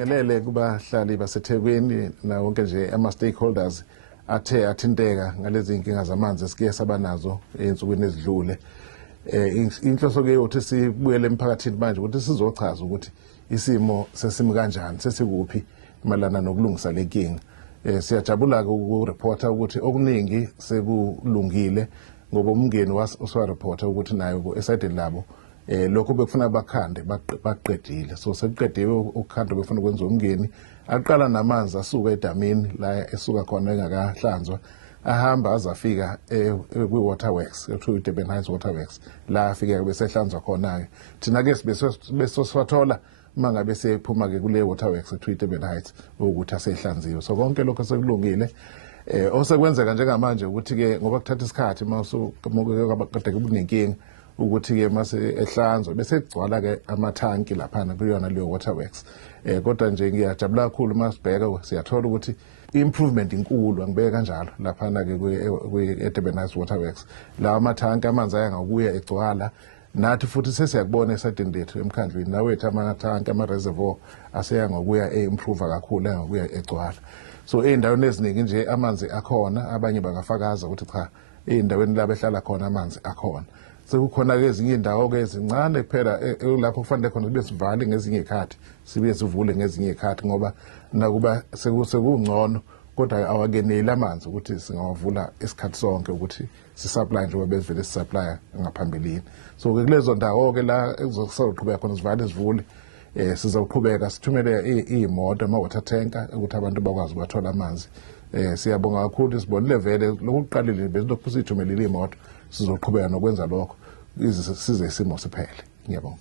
ngibingelele kubahlali baseThekwini na wonke nje ama-stakeholders athe athinteka ngalezi inkinga zamanzi esike sabanazo ensukwini ezidlule. Inhloso-ke yokuthi sibuyele emphakathini manje ukuthi sizochaza ukuthi isimo sesimi kanjani, sesikuphi malana nokulungisa le nkinga. Siyajabula-ke ukureporta ukuthi okuningi sekulungile ngoba umngeni uswareport ukuthi nayo esayidini labo lokho bekufuna bakhande baqedile. So sekuqediwe ukukhanda befuna ukwenza umngeni, aqala namanzi asuka edamini la esuka khona engakahlanzwa ahamba azafika kwi-waterworks, kuthiwa i-Durban Heights Waterworks, la afike bese ehlanzwa khona-ke. Thina-ke besoswathola uma ngabe sephuma-ke kule waterworks kuthiwa i-Durban Heights ukuthi asehlanziwe. So konke lokho sekulungile. Osekwenzeka njengamanje ukuthi-ke ngoba kuthatha isikhathi kade kunenkinga ukuthi-ke mase ehlanzwa bese kugcwala-ke amathanki laphana kuyona leyo waterworks. Kodwa nje ngiyajabula kakhulu uma sibheka siyathola ukuthi improvement inkulu, angibeke kanjalo laphana-ke kwi-Durban Heights Waterworks. Lawa amathanki amanzi aya ngokuya egcwala, nathi futhi sesiyakubona esadini lethu emkhandlwini nawethu amathanki ama-reservoir aseya ngokuya improve kakhulu ngokuya egcwala. So ey'ndaweni eziningi nje amanzi akhona, abanye bangafakaza ukuthi cha ey'ndaweni la behlala khona amanzi akhona. Sekukhona-ke ezinye iy'ndawo-ke ezincane kuphela lapho kufanele khona sibe sivale ngezinye iy'khathi sibe sivule ngezinye iy'khathi ngoba nakuba sekungcono kodwa awakeneli amanzi ukuthi singawavula isikhathi sonke ukuthi sisupply njengoba bevele sisupply ngaphambilini. So-ke kulezo ndawo-ke la ezoqhubeka khona sivale sivule sizawuqhubeka sithumele iy'moto ama-water tanker ukuthi abantu bakwazi ukuthola amanzi. Siyabonga kakhulu sibonile vele lokuqalile bezilokhu sithumelile iy'moto, sizoqhubeka nokwenza lokho size isimo siphele. Ngiyabonga.